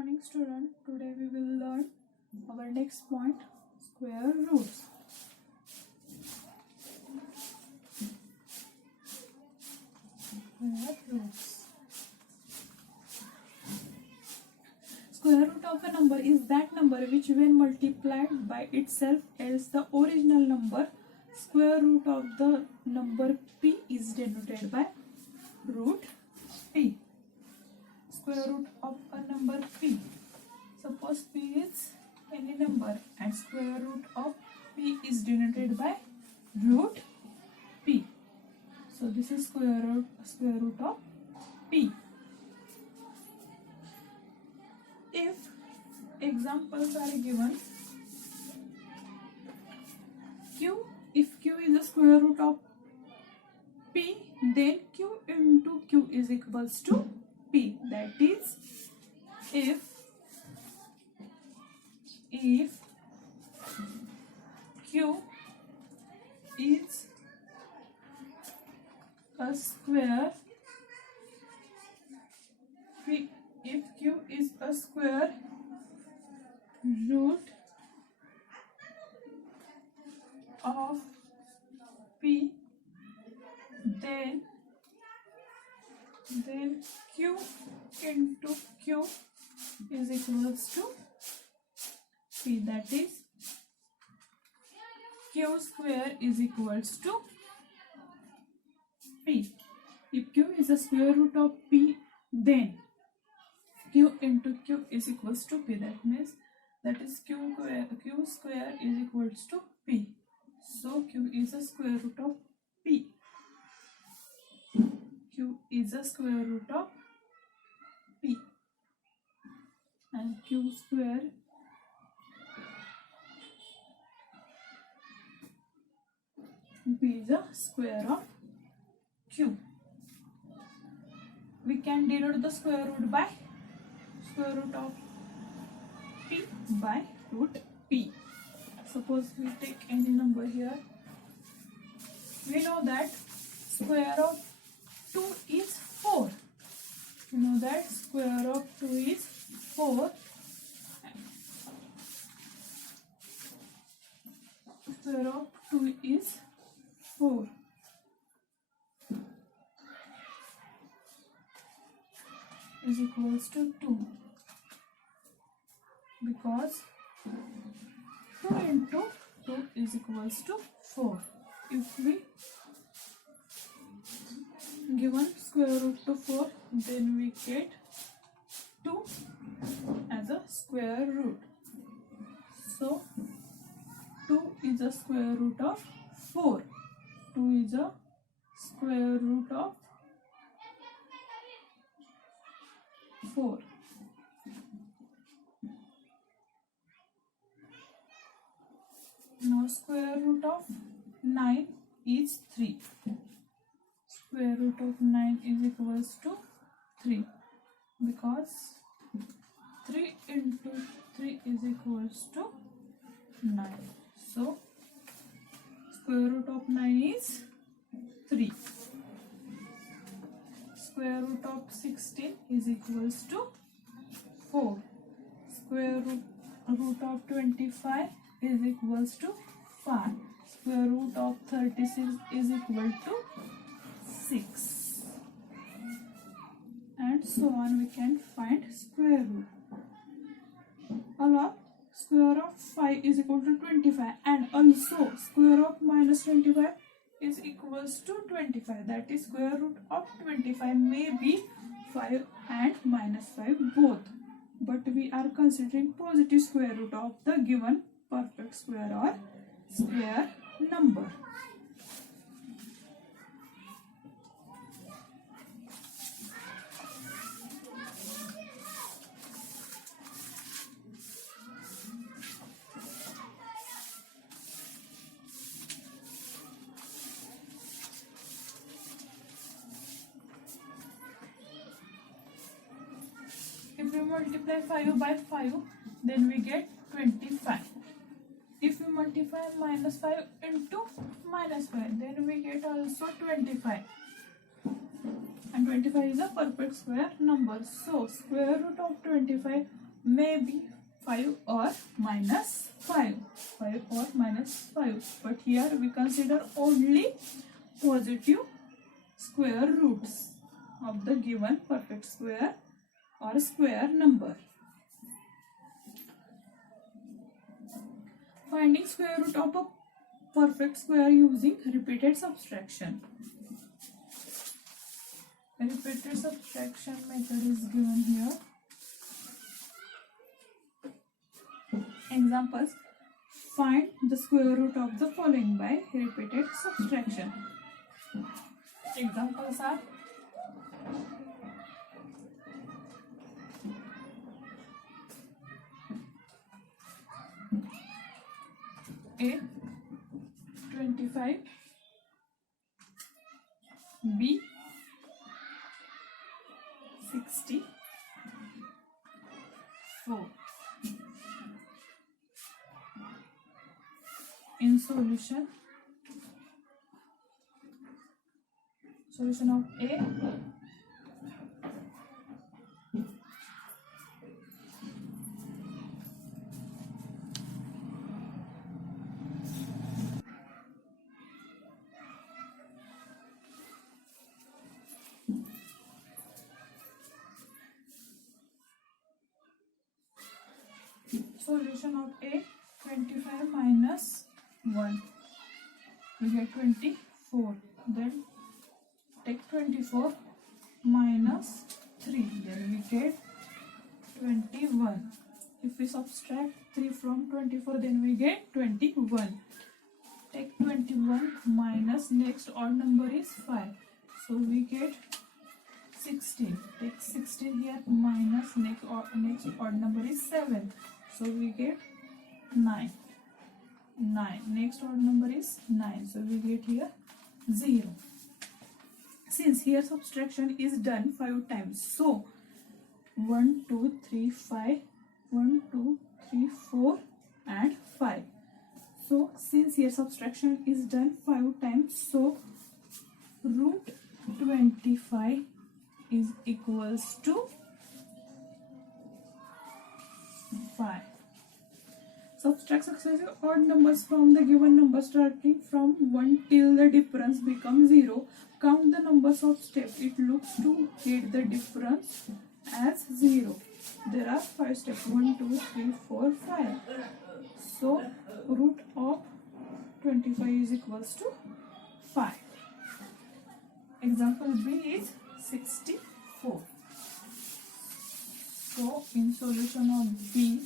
morning, student. Today we will learn our next point, square roots. Square roots. Square root of a number is that number which when multiplied by itself else the original number. Square root of the number p is denoted by root p. Square root of a number p. Suppose p is any number and square root of p is denoted by root p. So this is square root of p. If examples are given, if q is the square root of p, then q into q is equals to p. That is, if q is a square, if q is a square root of p, then q into q is equals to p. That is, q square is equals to p. If q is a square root of p, then q into q is equals to p. That means that is q square is equals to p. So q is a square root of p. Q is a square root of p, and q square p is a square of q. We can denote the square root by square root of p by root p. Suppose we take any number here. We know that square of 2 is 4. We know that square of 2 is 4. Square of 2 is 4. Is equals to 2, because 2 into 2 is equals to 4. If we given square root to 4, then we get 2 as a square root. So 2 is a square root of 4. 2 is a square root of 4. Now square root of 9 is 3. Square root of 9 is equals to 3, because 3 into 3 is equals to 9. So square root of 9 is 3. Square root of 16 is equals to 4. Square root of 25 is equals to 5. Square root of 36 is equal to 6. And so on, we can find square root. Along, square of 5 is equal to 25, and also square of minus 25 is equals to 25. That is, square root of 25 may be 5 and minus 5 both. But we are considering positive square root of the given perfect square or square number. If we multiply 5 by 5, then we get 25. If we multiply minus 5 into minus 5, then we get also 25. And 25 is a perfect square number. So square root of 25 may be 5 or minus 5. 5 or minus 5. But here we consider only positive square roots of the given perfect square or square number. Finding square root of a perfect square using repeated subtraction. A repeated subtraction method is given here. Examples: find the square root of the following by repeated subtraction. Examples are A 25, B 64. In solution of A, solution of A, 25 minus 1, we get 24. Then take 24 minus 3, then we get 21. If we subtract 3 from 24, then we get 21. Take 21 minus next odd number is 5, so we get 16. Take 16 here minus next odd number is 7, so we get 9. Next odd number is 9, so we get here 0. Since here subtraction is done 5 times, so 1 2 3 5, 1 2 3 4 and 5. So since here subtraction is done 5 times, so root 25 is equals to 5. Subtract successive odd numbers from the given number starting from 1 till the difference becomes 0. Count the numbers of steps it looks to get the difference as 0. There are 5 steps: 1 2 3 4 5. So root of 25 is equals to 5. Example B is 64. So in solution of B,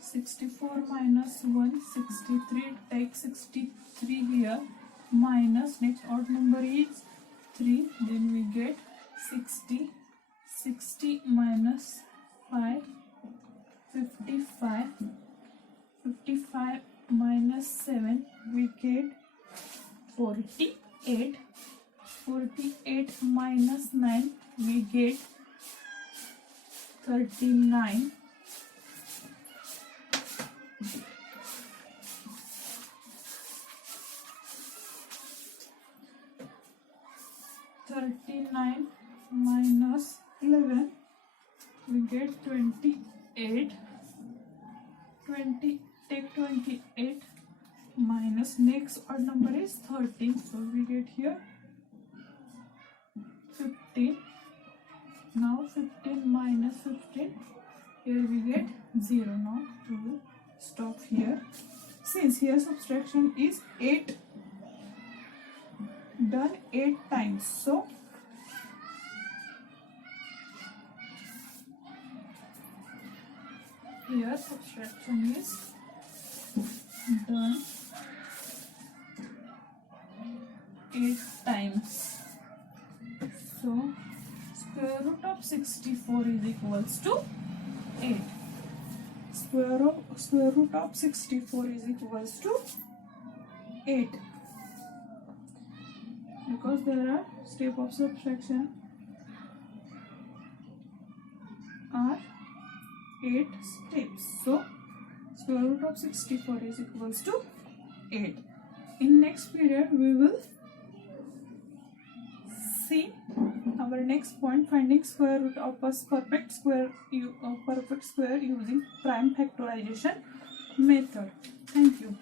Sixty-four minus 1, 63. Take 63 here minus next odd number is 3, then we get 60. 60 minus 5, 55. 55 minus 7, we get 48. 48 minus 9, we get 39. 39 minus 11, we get 28. Take 28 minus next odd number is 13, so we get here 15. Now 15 minus 15, here we get 0. Now we will stop here. Since here subtraction is 8 done 8 times, so here subtraction is done 8 times. So square root of 64 is equals to 8. Square root of 64 is equals to 8. Because there are step of subtraction are 8 steps. So square root of 64 is equals to 8. In next period we will see our next point, finding square root of a perfect square using prime factorization method. Thank you.